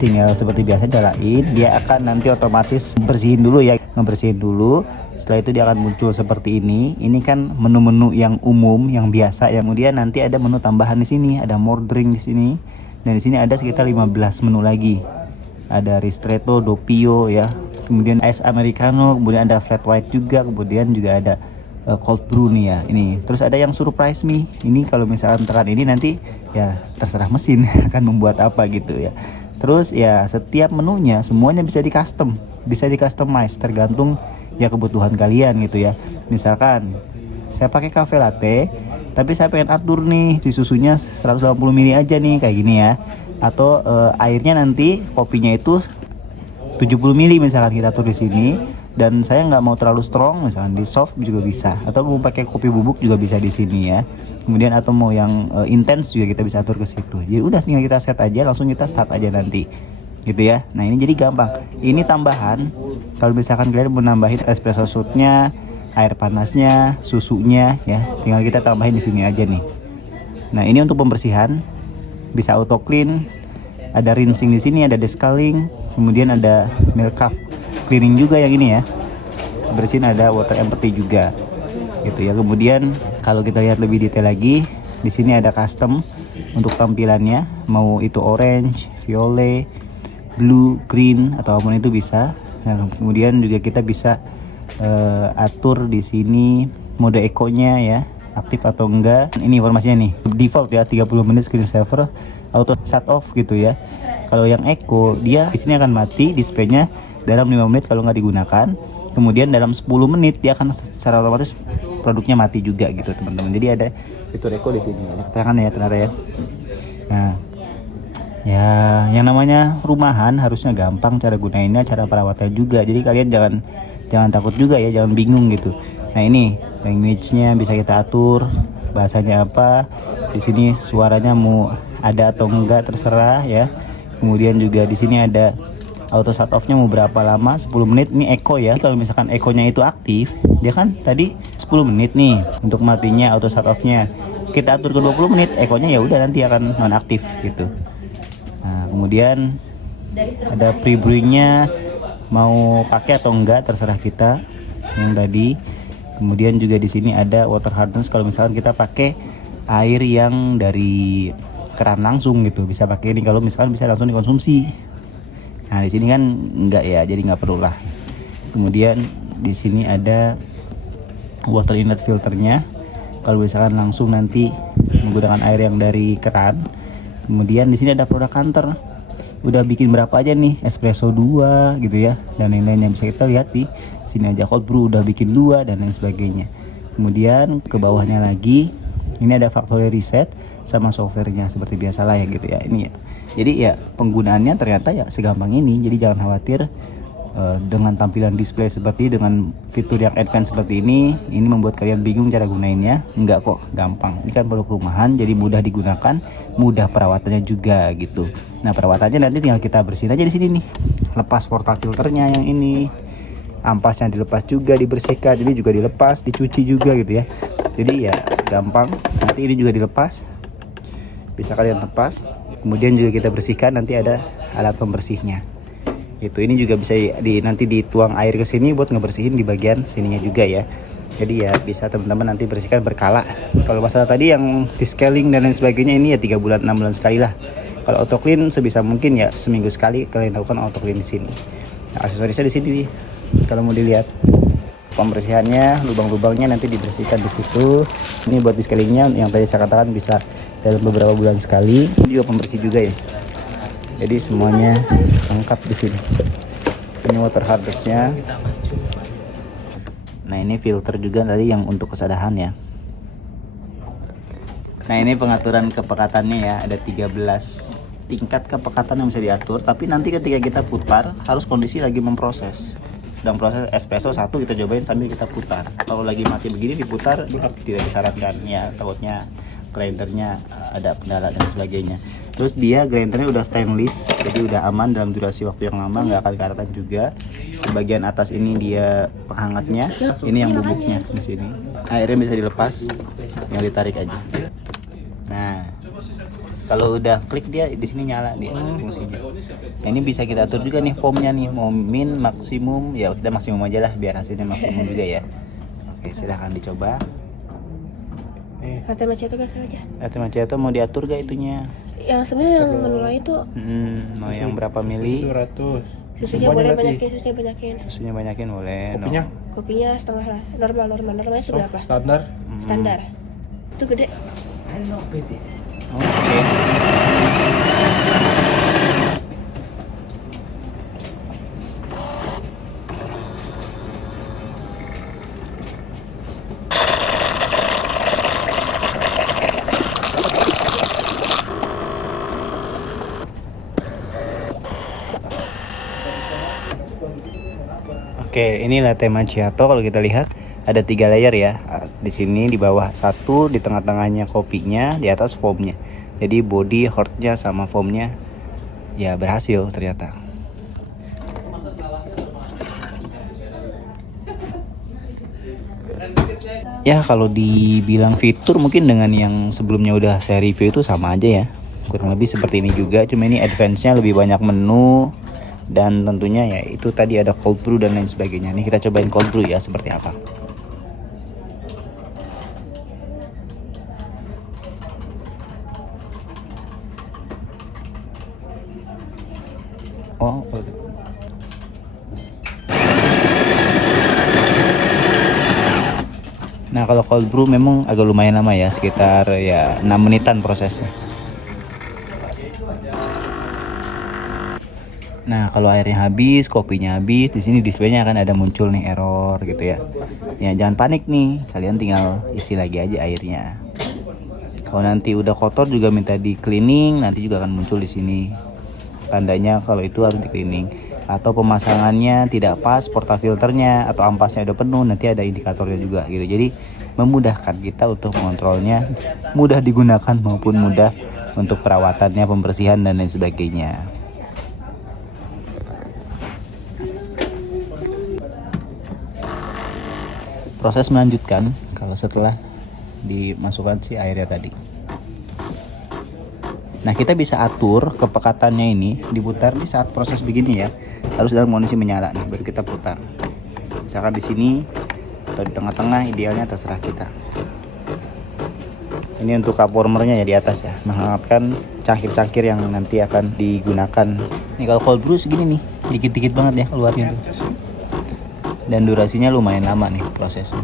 tinggal seperti biasa nyalain, dia akan nanti otomatis bersihin dulu ya, ngebersihin dulu. Setelah itu dia akan muncul seperti ini. Ini kan menu-menu yang umum, yang biasa. Yang kemudian nanti ada menu tambahan di sini, ada more drink di sini. Dan di sini ada sekitar 15 menu lagi. Ada ristretto, doppio ya. Kemudian ice americano, kemudian ada flat white juga, kemudian juga ada cold brew nih ya. Ini terus ada yang surprise me. Ini kalau misalkan tekan ini nanti ya terserah mesin akan membuat apa gitu ya. Terus ya setiap menunya semuanya bisa di custom, bisa di customize tergantung ya kebutuhan kalian gitu ya. Misalkan saya pakai cafe latte tapi saya pengen atur nih si susunya 180 ml aja nih kayak gini ya. Atau airnya nanti kopinya itu 70 ml misalkan kita atur di sini. Dan saya nggak mau terlalu strong, misalkan di soft juga bisa, atau mau pakai kopi bubuk juga bisa di sini ya. Kemudian atau mau yang intens juga kita bisa atur ke situ. Jadi udah tinggal kita set aja, langsung kita start aja nanti, gitu ya. Nah ini jadi gampang. Ini tambahan. Kalau misalkan kalian mau nambahin espresso shotnya, air panasnya, susunya ya, tinggal kita tambahin di sini aja nih. Nah ini untuk pembersihan, bisa auto clean, ada rinsing di sini, ada descaling, kemudian ada milk cup cleaning juga yang ini ya, bersihin, ada water empty juga gitu ya. Kemudian kalau kita lihat lebih detail lagi, di sini ada custom untuk tampilannya, mau itu orange, violet, blue, green atau apapun itu bisa. Nah, kemudian juga kita bisa atur di sini mode eco-nya ya, aktif atau enggak. Ini informasinya nih, default ya 30 menit screen saver, auto shut off gitu ya. Kalau yang eco dia di sini akan mati displaynya dalam 5 menit kalau nggak digunakan. Kemudian dalam 10 menit dia akan secara otomatis produknya mati juga gitu teman-teman. Jadi ada fitur eco di sini. Ada keterangan ya ternyata ya. Nah, ya yang namanya rumahan harusnya gampang cara gunainnya, cara perawatannya juga. Jadi kalian jangan takut juga ya, jangan bingung gitu. Nah ini language-nya bisa kita atur, bahasanya apa. Di sini suaranya mau ada atau enggak terserah ya. Kemudian juga di sini ada auto shut off-nya mau berapa lama, 10 menit. Ini eco ya. Kalau misalkan eco-nya itu aktif, dia kan tadi 10 menit nih untuk matinya auto shut off-nya. Kita atur ke 20 menit, eco-nya ya udah nanti akan nonaktif gitu. Nah, kemudian ada pre-brewing-nya mau pakai atau enggak terserah kita yang tadi. Kemudian juga di sini ada water hardness kalau misalkan kita pakai air yang dari keran langsung gitu, bisa pakai ini kalau misalkan bisa langsung dikonsumsi. Nah di sini kan enggak ya, jadi nggak perlu lah. Kemudian di sini ada water inlet filternya. Kalau misalkan langsung nanti menggunakan air yang dari keran. Kemudian di sini ada produk counter. Udah bikin berapa aja nih, espresso 2 gitu ya, dan lain-lainnya bisa kita lihat di sini aja. Cold brew udah bikin 2 dan lain sebagainya. Kemudian ke bawahnya lagi, ini ada factory reset sama softwarenya seperti biasalah ya gitu ya. Ini ya. Jadi ya penggunaannya ternyata ya segampang ini. Jadi jangan khawatir dengan tampilan display seperti, dengan fitur yang advance seperti ini membuat kalian bingung cara gunainnya. Enggak kok, gampang. Ini kan produk rumahan, jadi mudah digunakan, mudah perawatannya juga gitu. Nah perawatannya nanti tinggal kita bersihin aja di sini nih. Lepas portal filternya yang ini, ampasnya dilepas juga, dibersihkan. Ini juga dilepas, dicuci juga gitu ya. Jadi ya gampang. Nanti ini juga dilepas, bisa kalian lepas. Kemudian juga kita bersihkan, nanti ada alat pembersihnya. Itu ini juga bisa nanti dituang air ke sini buat ngebersihin di bagian sininya juga ya. Jadi ya bisa teman-teman nanti bersihkan berkala. Kalau masalah tadi yang di scaling dan lain sebagainya, ini ya 3 bulan 6 bulan sekali lah. Kalau auto clean sebisa mungkin ya seminggu sekali kalian lakukan auto clean di sini. Nah, aksesorisnya di sini kalau mau dilihat. Pembersihannya, lubang-lubangnya nanti dibersihkan di situ. Ini buat di scalingnya yang tadi saya katakan bisa dalam beberapa bulan sekali. Ini juga pembersih juga ya. Jadi semuanya lengkap di sini. Ini water hardness-nya. Nah ini filter juga tadi yang untuk kesadahan ya. Nah ini pengaturan kepekatannya ya, ada 13 tingkat kepekatan yang bisa diatur. Tapi nanti ketika kita putar harus kondisi lagi memproses. Sedang proses espresso 1 kita cobain sambil kita putar. Kalau lagi mati begini diputar tidak disarankan ya, takutnya grindernya ada kendala dan sebagainya. Terus dia grindernya udah stainless, jadi udah aman dalam durasi waktu yang lama, nggak akan karetan juga. Di bagian atas ini dia penghangatnya, ini yang bubuknya di sini. Airnya bisa dilepas, yang ditarik aja. Nah Kalau udah klik dia di sini nyala dia fungsinya. Nah, ini bisa kita atur juga nih foamnya nih, mau min, maksimum, ya kita maksimum aja lah biar hasilnya maksimum juga ya. Oke, silahkan dicoba. Latte macchiato biasa aja. Latte macchiato mau diatur gak itunya? Yang sebenarnya yang menulai itu Mau yang berapa mili? 200. susunya boleh banyakin, Susunya banyakin boleh. Kopinya? Kopinya setengah lah, normalnya seberapa? Standar. Standar. Itu gede. Oke. Oke, ini latte macchiato. Kalau kita lihat ada 3 layer ya. Di sini di bawah satu, di tengah-tengahnya kopinya, di atas foamnya. Jadi body, heartnya sama foamnya ya berhasil ternyata. Ya kalau dibilang fitur mungkin dengan yang sebelumnya udah saya review itu sama aja ya. Kurang lebih seperti ini juga, cuma ini advance-nya lebih banyak menu. Dan tentunya ya itu tadi ada cold brew dan lain sebagainya. Nih kita cobain cold brew ya seperti apa. Oh, nah kalau cold brew memang agak lumayan lama ya, sekitar ya 6 menitan prosesnya. Nah kalau airnya habis, kopinya habis, di sini displaynya akan ada muncul nih error gitu ya. Ya jangan panik nih, kalian tinggal isi lagi aja airnya. Kalau nanti udah kotor juga minta di cleaning, nanti juga akan muncul di sini tandanya kalau itu harus di cleaning. Atau pemasangannya tidak pas, portafilternya atau ampasnya udah penuh, nanti ada indikatornya juga gitu. Jadi memudahkan kita untuk mengontrolnya, mudah digunakan maupun mudah untuk perawatannya, pembersihan dan lain sebagainya. Proses melanjutkan kalau setelah dimasukkan si airnya tadi. Nah kita bisa atur kepekatannya ini diputar di saat proses begini ya. Harus dalam kondisi menyala nih, baru kita putar. Misalkan di sini atau di tengah-tengah, idealnya terserah kita. Ini untuk cup warmernya ya di atas ya, menghangatkan cangkir-cangkir yang nanti akan digunakan. Nih kalau cold brew segini nih, dikit-dikit banget ya keluarnya tuh. Dan durasinya lumayan lama nih prosesnya.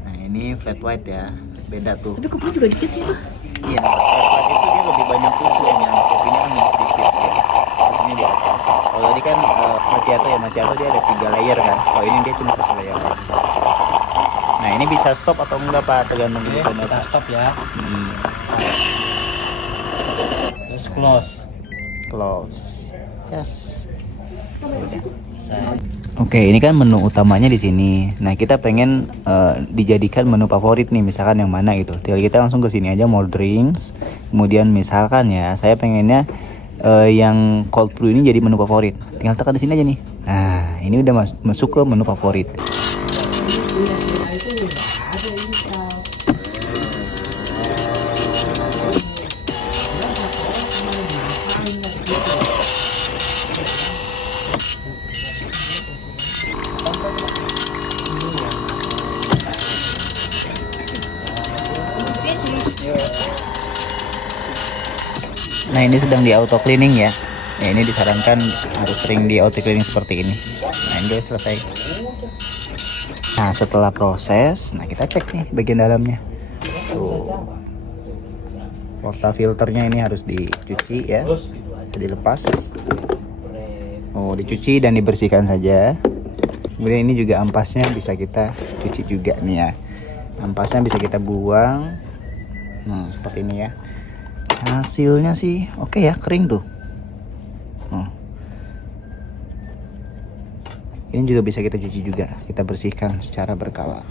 Nah ini flat white ya, beda tuh. Tapi kopi juga dikit sih tuh. Iya, flat white itu dia lebih banyak susu yang kopinya kan sedikit ya. Susunya di atas. Kalau tadi kan macchiato dia ada 3 layer kan. Kalau ini dia cuma 1 layer. Nah ini bisa stop atau enggak Pak, tergantung kita Stop ya. Terus close. Yes. Oke, ini kan menu utamanya di sini. Nah, kita pengen dijadikan menu favorit nih, misalkan yang mana gitu. Tinggal kita langsung ke sini aja, more drinks. Kemudian misalkan ya, saya pengennya yang cold brew ini jadi menu favorit. Tinggal tekan di sini aja nih. Nah, ini udah masuk ke menu favorit. Nah ini sedang di auto cleaning ya. Nah ini disarankan harus sering di auto cleaning seperti ini. Nah ini udah selesai. Nah setelah proses, nah kita cek nih bagian dalamnya. Tuh. Portafilternya ini harus dicuci ya. Bisa dilepas. Oh dicuci dan dibersihkan saja. Kemudian ini juga ampasnya bisa kita cuci juga nih ya. Ampasnya bisa kita buang. Nah seperti ini ya. Hasilnya sih oke ya, kering tuh. Ini juga bisa kita cuci juga, kita bersihkan secara berkala.